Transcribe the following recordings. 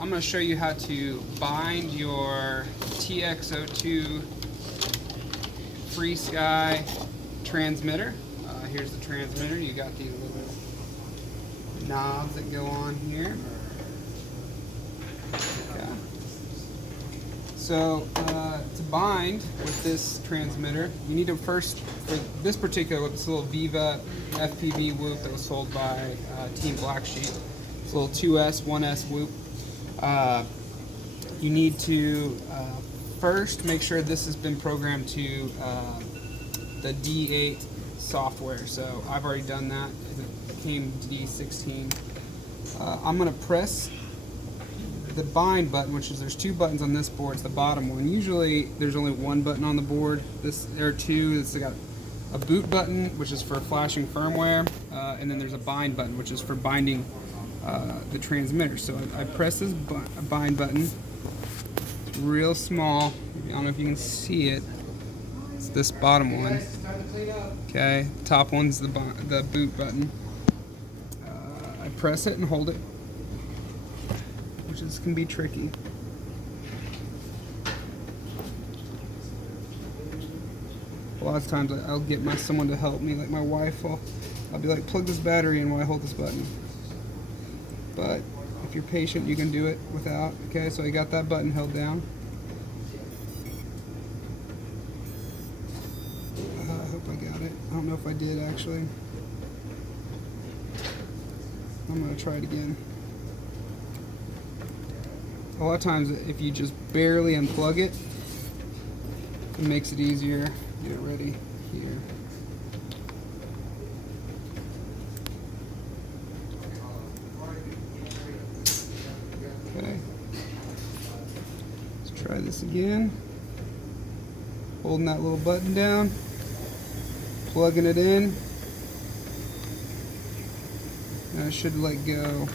I'm going to show you how to bind your TX02 Frsky transmitter. Here's the transmitter. You got these little knobs that go on here. Okay. So to bind with this transmitter, you need to first, for this particular with this little BetaFPV whoop that was sold by Team Black Sheep, it's a little 2S, 1S whoop. You need to first make sure this has been programmed to the D8 software. So I've already done that. It came D16. I'm going to press the bind button, which is, there's two buttons on this board. It's the bottom one. Usually there's only one button on the board. There are two. It's got a boot button, which is for flashing firmware, and then there's a bind button, which is for binding the transmitter. So I press this bind button. It's real small. I don't know if you can see it. It's this bottom one. Okay, the top one's the boot button. I press it and hold it, which can be tricky. A lot of times I'll get someone to help me, like my wife. I'll be like, plug this battery in while I hold this button. But if you're patient, you can do it without. Okay, so I got that button held down. I hope I got it. I don't know if I did actually. I'm gonna try it again. A lot of times, if you just barely unplug it, it makes it easier. Get it ready here. Okay. Let's try this again. Holding that little button down, plugging it in. And I should let go.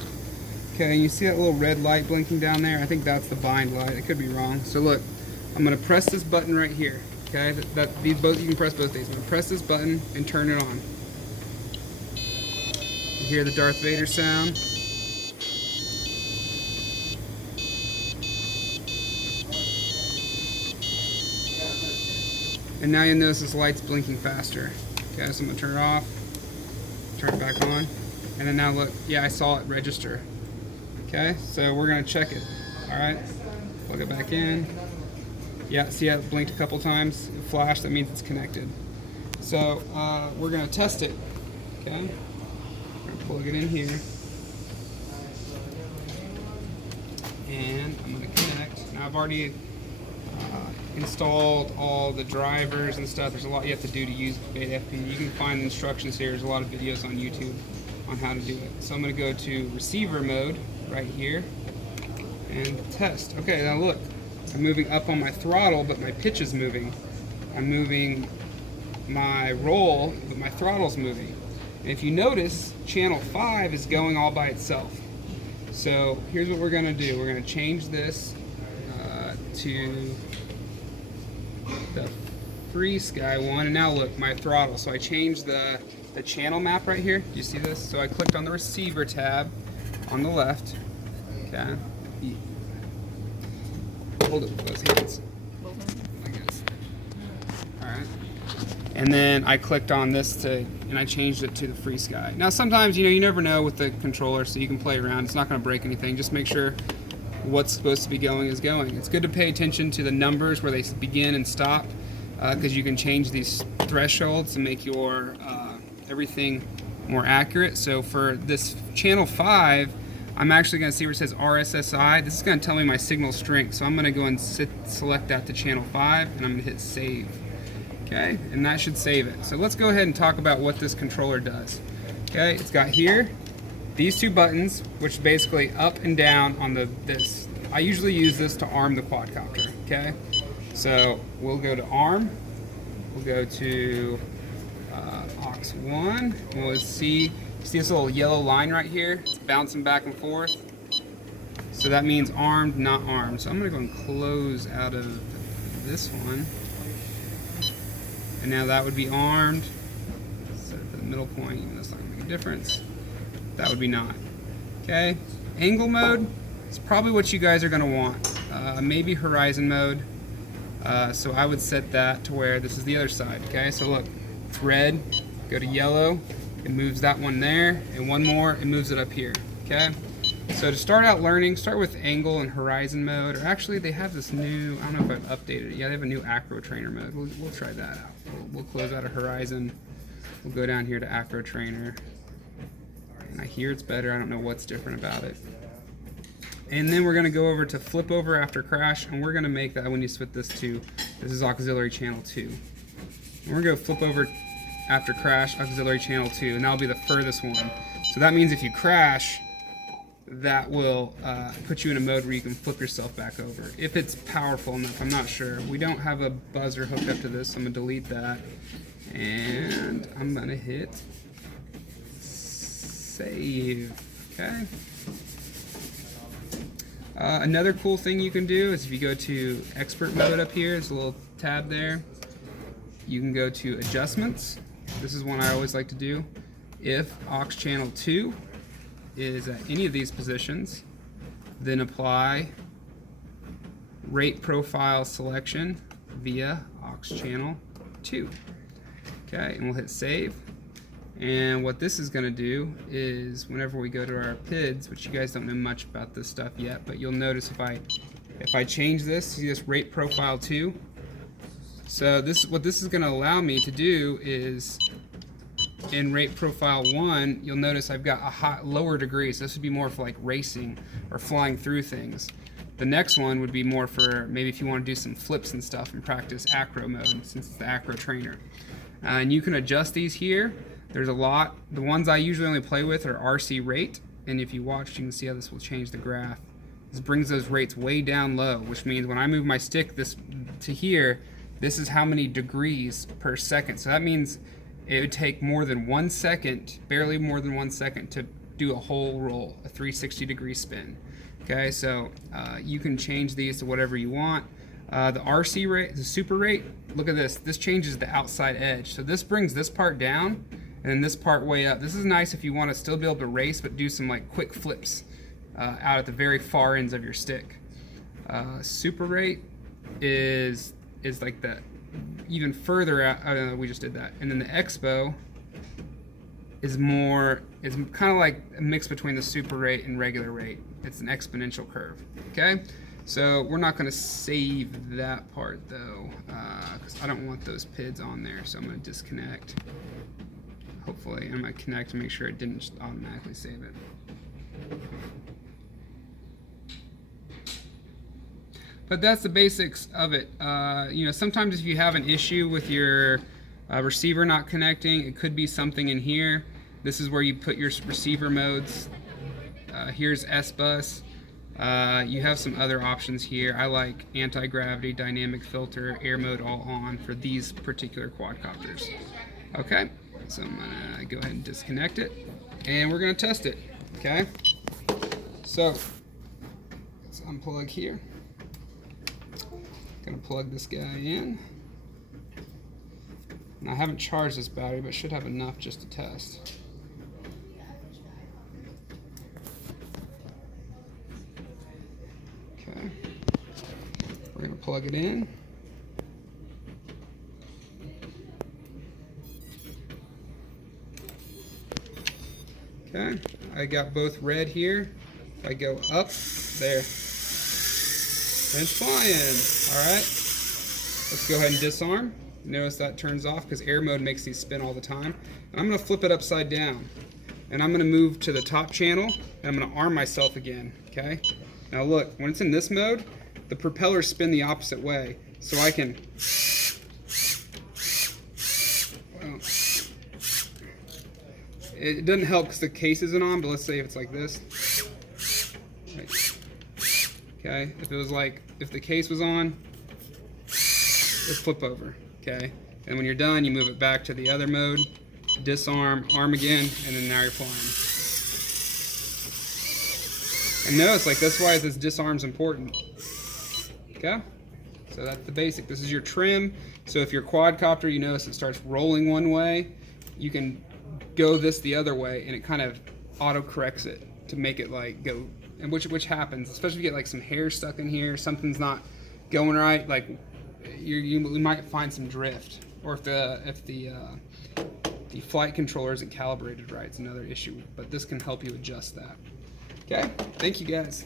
Okay, you see that little red light blinking down there? I think that's the bind light. I could be wrong. So look, I'm going to press this button right here. Okay, these both, you can press both these. I'm going to press this button and turn it on. You hear the Darth Vader sound. And now you'll notice this light's blinking faster. Okay, so I'm going to turn it off, turn it back on, and then now look, yeah, I saw it register. Okay, so we're going to check it. Alright, plug it back in. Yeah, see how it blinked a couple times? It flashed, that means it's connected. So we're going to test it. Okay, we're going to plug it in here. And I'm going to connect. Now I've already installed all the drivers and stuff. There's a lot you have to do to use BetaFPV. You can find the instructions here. There's a lot of videos on YouTube on how to do it. So I'm going to go to receiver mode right here and test. Okay, now look, I'm moving up on my throttle, but my pitch is moving. I'm moving my roll, but my throttle's moving. And if you notice, channel 5 is going all by itself. So here's what we're going to do. We're going to change this to the Frsky one, and now look, my throttle. So I changed the channel map right here. Do you see this? So I clicked on the receiver tab on the left. Okay. Hold it with those hands. I guess. Alright. And then I clicked on this and I changed it to the Frsky. Now sometimes, you never know with the controller, so you can play around. It's not going to break anything. Just make sure what's supposed to be going is going. It's good to pay attention to the numbers where they begin and stop, because you can change these thresholds to make your everything more accurate. So for this channel 5, I'm actually going to see where it says RSSI. This is going to tell me my signal strength. So I'm going to go and select that to channel 5, and I'm going to hit save. Okay, and that should save it. So let's go ahead and talk about what this controller does. Okay, it's got here these two buttons, which basically up and down on this. I usually use this to arm the quadcopter. Okay, so we'll go to arm. We'll go to aux 1. We'll see this little yellow line right here? It's bouncing back and forth. So that means armed, not armed. So I'm going to go and close out of this one. And now that would be armed. Set it to the middle point, even though it's not going to make a difference. That would be not. Okay, angle mode. It's probably what you guys are going to want. Maybe horizon mode. So I would set that to where this is the other side. Okay, so look, it's red, go to yellow, it moves that one there, and one more, it moves it up here. Okay, so to start out learning, start with angle and horizon mode, or actually they have this new, I don't know if I've updated it. Yeah, they have a new Acro trainer mode. We'll try that out. We'll close out of horizon. We'll go down here to Acro trainer. And I hear it's better. I don't know what's different about it. And then we're going to go over to flip over after crash, and we're going to make that when you switch this to, this is auxiliary channel 2. And we're going to flip over after crash, auxiliary channel 2, and that'll be the furthest one. So that means if you crash, that will put you in a mode where you can flip yourself back over. If it's powerful enough, I'm not sure. We don't have a buzzer hooked up to this, so I'm going to delete that. And I'm going to hit save. Okay. Another cool thing you can do is if you go to expert mode up here, there's a little tab there. You can go to adjustments. This is one I always like to do. If aux channel 2 is at any of these positions, then apply rate profile selection via aux channel 2. Okay, and we'll hit save. And what this is going to do is whenever we go to our PIDs, which you guys don't know much about this stuff yet, but you'll notice if I change this, see this rate profile 2. So what this is going to allow me to do is in rate profile 1, you'll notice I've got a lower degree. So this would be more for like racing or flying through things. The next one would be more for maybe if you want to do some flips and stuff and practice acro mode, since it's the acro trainer. And you can adjust these here. There's a lot. The ones I usually only play with are RC rate, and if you watch, you can see how this will change the graph. This brings those rates way down low, which means when I move my stick this to here, this is how many degrees per second. So that means it would take more than 1 second, barely more than 1 second, to do a whole roll, a 360-degree spin. Okay, so you can change these to whatever you want. The RC rate, the super rate, look at this. This changes the outside edge. So this brings this part down, and then this part way up. This is nice if you want to still be able to race, but do some like quick flips out at the very far ends of your stick. Super rate is like that, even further out. I don't know, we just did that. And then the expo is kind of like a mix between the super rate and regular rate. It's an exponential curve. Okay, so we're not going to save that part though, because I don't want those PIDs on there. So I'm going to disconnect. Hopefully, I'm going to connect to make sure it didn't just automatically save it. But that's the basics of it. You know, sometimes if you have an issue with your receiver not connecting, it could be something in here. This is where you put your receiver modes. Here's S-Bus. You have some other options here. I like anti-gravity, dynamic filter, air mode all on for these particular quadcopters. Okay, so I'm gonna go ahead and disconnect it, and we're gonna test it. Okay, so let's unplug here. Gonna plug this guy in. And I haven't charged this battery, but should have enough just to test. Okay, we're gonna plug it in. Okay, I got both red here. If I go up, there. And it's flying. All right, let's go ahead and disarm. Notice that turns off because air mode makes these spin all the time. And I'm gonna flip it upside down. And I'm gonna move to the top channel, and I'm gonna arm myself again, okay? Now look, when it's in this mode, the propellers spin the opposite way. So I can, well, it doesn't help because the case isn't on, but let's say if it's like this. Right. Okay, if it was like, if the case was on, let's flip over, okay? And when you're done, you move it back to the other mode, disarm, arm again, and then now you're flying. And notice, like, that's why this disarm's important, okay? So that's the basic. This is your trim. So if your quadcopter, you notice it starts rolling one way, you can go this the other way, and it kind of auto corrects it to make it like go and which happens, especially if you get like some hair stuck in here, something's not going right. Like you might find some drift, or if the flight controller isn't calibrated right, it's another issue. But this can help you adjust that. Okay, thank you guys.